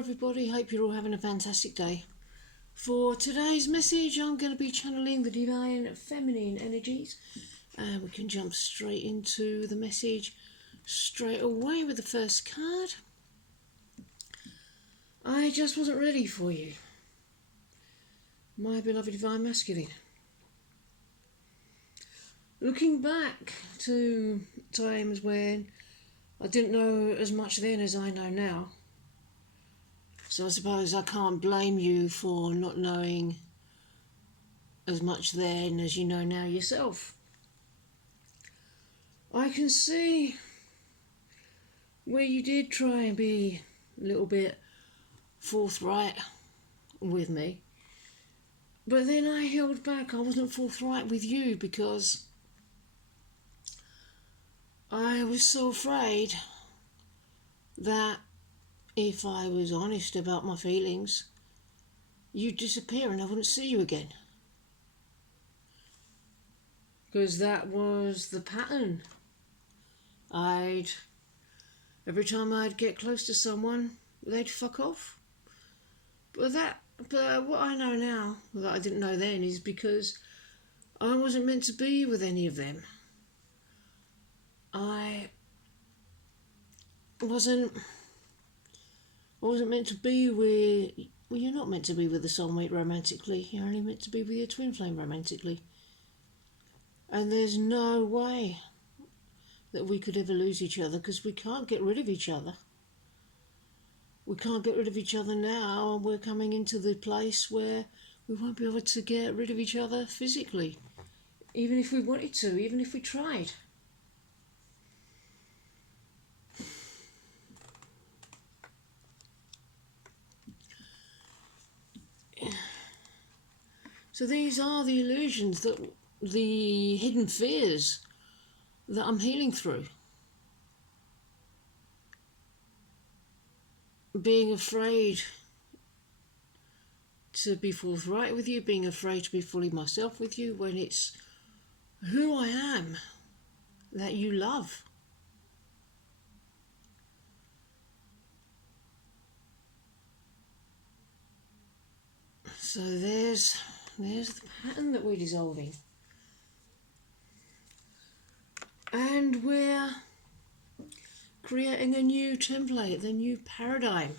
everybody, hope you're all having a fantastic day. For today's message, I'm going to be channeling the divine feminine energies, and we can jump straight into the message straight away with the first card. I just wasn't ready for you, my beloved divine masculine. Looking back to times when I didn't know as much then as I know now, so I suppose I can't blame you for not knowing as much then as you know now yourself. I can see where you did try and be a little bit forthright with me, but then I held back. I wasn't forthright with you because I was so afraid that if I was honest about my feelings, you'd disappear and I wouldn't see you again. Because that was the pattern. Every time I'd get close to someone, they'd fuck off. But what I know now, that I didn't know then, is because I wasn't meant to be with any of them. I wasn't meant to be with... Well, you're not meant to be with a soulmate romantically. You're only meant to be with your twin flame romantically. And there's no way that we could ever lose each other, because we can't get rid of each other. We can't get rid of each other now, and we're coming into the place where we won't be able to get rid of each other physically. Even if we wanted to, even if we tried. So these are the illusions, the hidden fears that I'm healing through. Being afraid to be forthright with you, being afraid to be fully myself with you when it's who I am that you love. So there's the pattern that we're dissolving. And we're creating a new template, the new paradigm.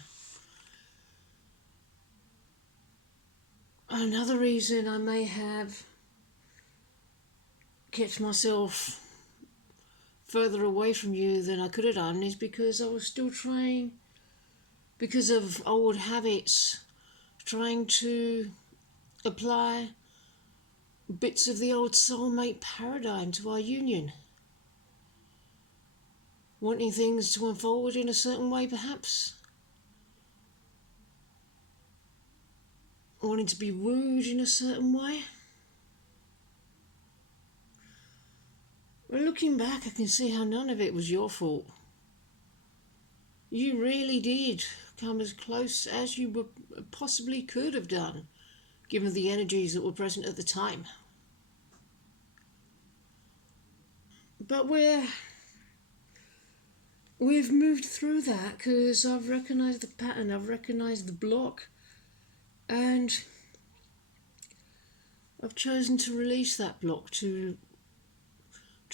Another reason I may have kept myself further away from you than I could have done is because I was still trying, because of old habits, trying to apply bits of the old soulmate paradigm to our union. Wanting things to unfold in a certain way, perhaps. Wanting to be wooed in a certain way. Well, looking back, I can see how none of it was your fault. You really did come as close as you possibly could have done, given the energies that were present at the time. But we've moved through that because I've recognised the pattern, I've recognised the block, and I've chosen to release that block, to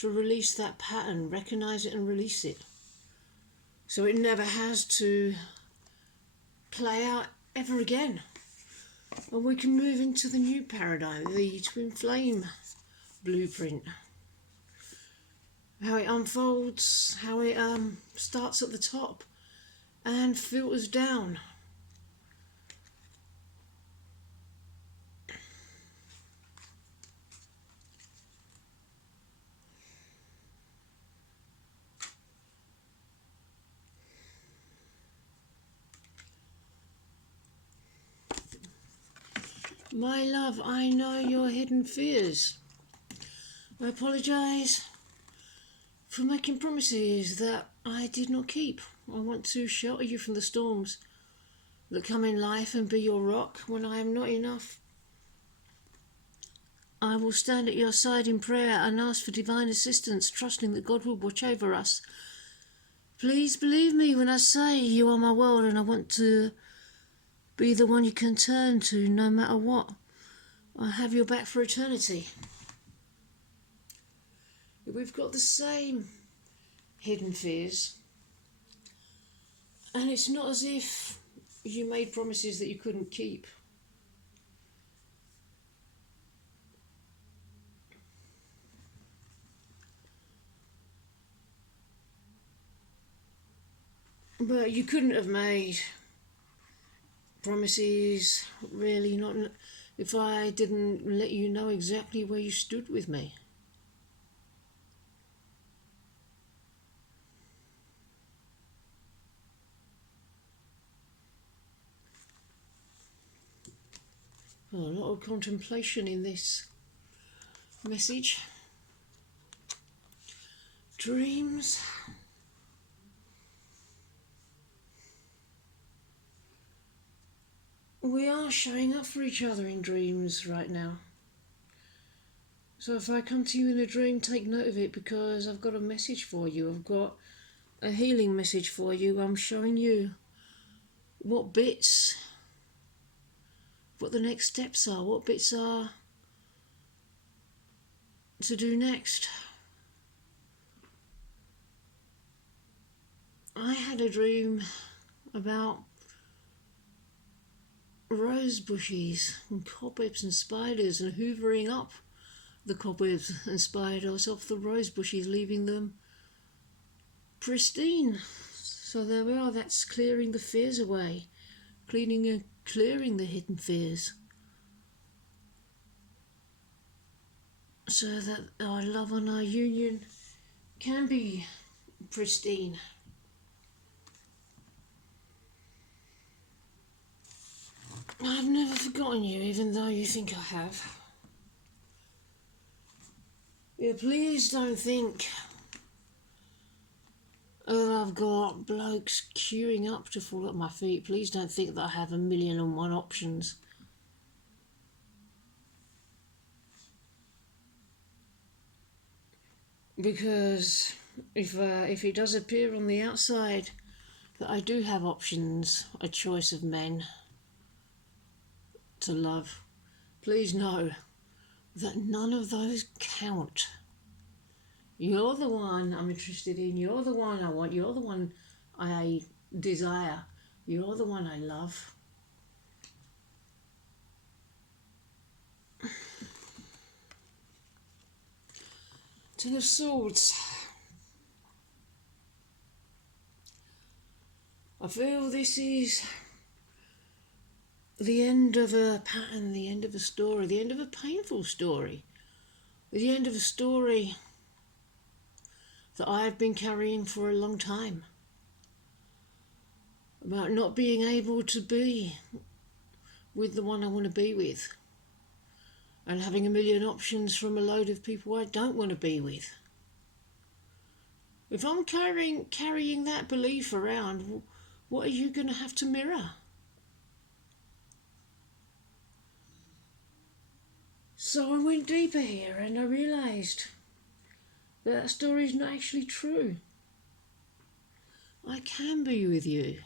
release that pattern, recognise it and release it. So it never has to play out ever again. And we can move into the new paradigm, the twin flame blueprint. How it unfolds, how it starts at the top and filters down. My love, I know your hidden fears. I apologise for making promises that I did not keep. I want to shelter you from the storms that come in life and be your rock when I am not enough. I will stand at your side in prayer and ask for divine assistance, trusting that God will watch over us. Please believe me when I say you are my world, and I want to be the one you can turn to no matter what. I have your back for eternity. We've got the same hidden fears, and it's not as if you made promises that you couldn't keep. But you couldn't have made promises, really, not if I didn't let you know exactly where you stood with me. Well, a lot of contemplation in this message. Dreams. We are showing up for each other in dreams right now. So if I come to you in a dream, take note of it, because I've got a message for you. I've got a healing message for you. I'm showing you what bits, what the next steps are, what bits are to do next. I had a dream about rose bushes and cobwebs and spiders, and hoovering up the cobwebs and spiders off the rose bushes, leaving them pristine. So there we are, that's clearing the fears away, clearing the hidden fears, so that our love and our union can be pristine. I've never forgotten you, even though you think I have. Yeah, please don't think that I've got blokes queuing up to fall at my feet. Please don't think that I have 1,000,001 options. Because if it does appear on the outside that I do have options, a choice of men to love, please know that none of those count. You're the one I'm interested in, you're the one I want, you're the one I desire, you're the one I love. Ten of Swords. I feel this is the end of a pattern, the end of a story, the end of a painful story, the end of a story that I've been carrying for a long time, about not being able to be with the one I want to be with, and having 1,000,000 options from a load of people I don't want to be with. If I'm carrying that belief around, what are you going to have to mirror? So I went deeper here, and I realised that story's not actually true. I can be with you.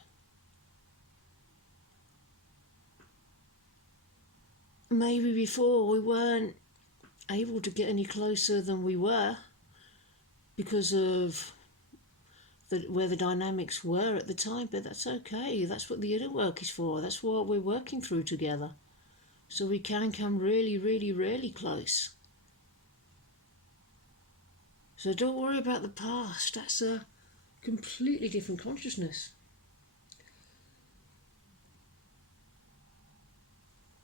Maybe before we weren't able to get any closer than we were because of where the dynamics were at the time, but that's okay. That's what the inner work is for. That's what we're working through together. So we can come really, really, really close. So don't worry about the past. That's a completely different consciousness.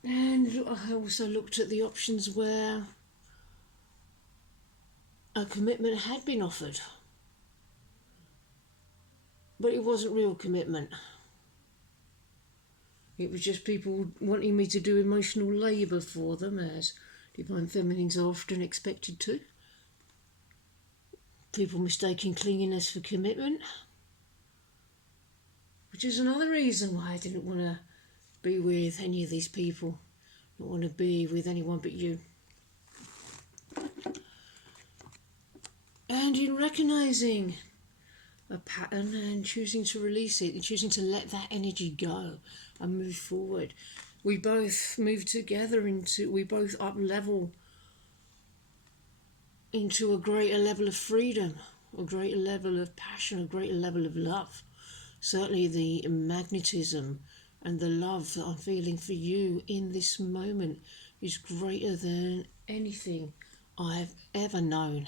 And I also looked at the options where a commitment had been offered, but it wasn't real commitment. It was just people wanting me to do emotional labour for them, as Divine Feminines are often expected to. People mistaking clinginess for commitment, which is another reason why I didn't want to be with any of these people. I don't want to be with anyone but you. And in recognising a pattern and choosing to release it and choosing to let that energy go and move forward. We both move together we both up level into a greater level of freedom, a greater level of passion, a greater level of love. Certainly the magnetism and the love that I'm feeling for you in this moment is greater than anything I've ever known.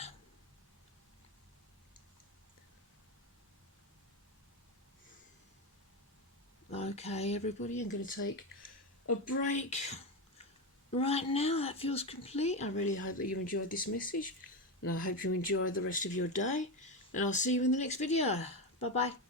Okay, everybody, I'm going to take a break right now. That feels complete. I really hope that you enjoyed this message, and I hope you enjoy the rest of your day, and I'll see you in the next video. Bye bye.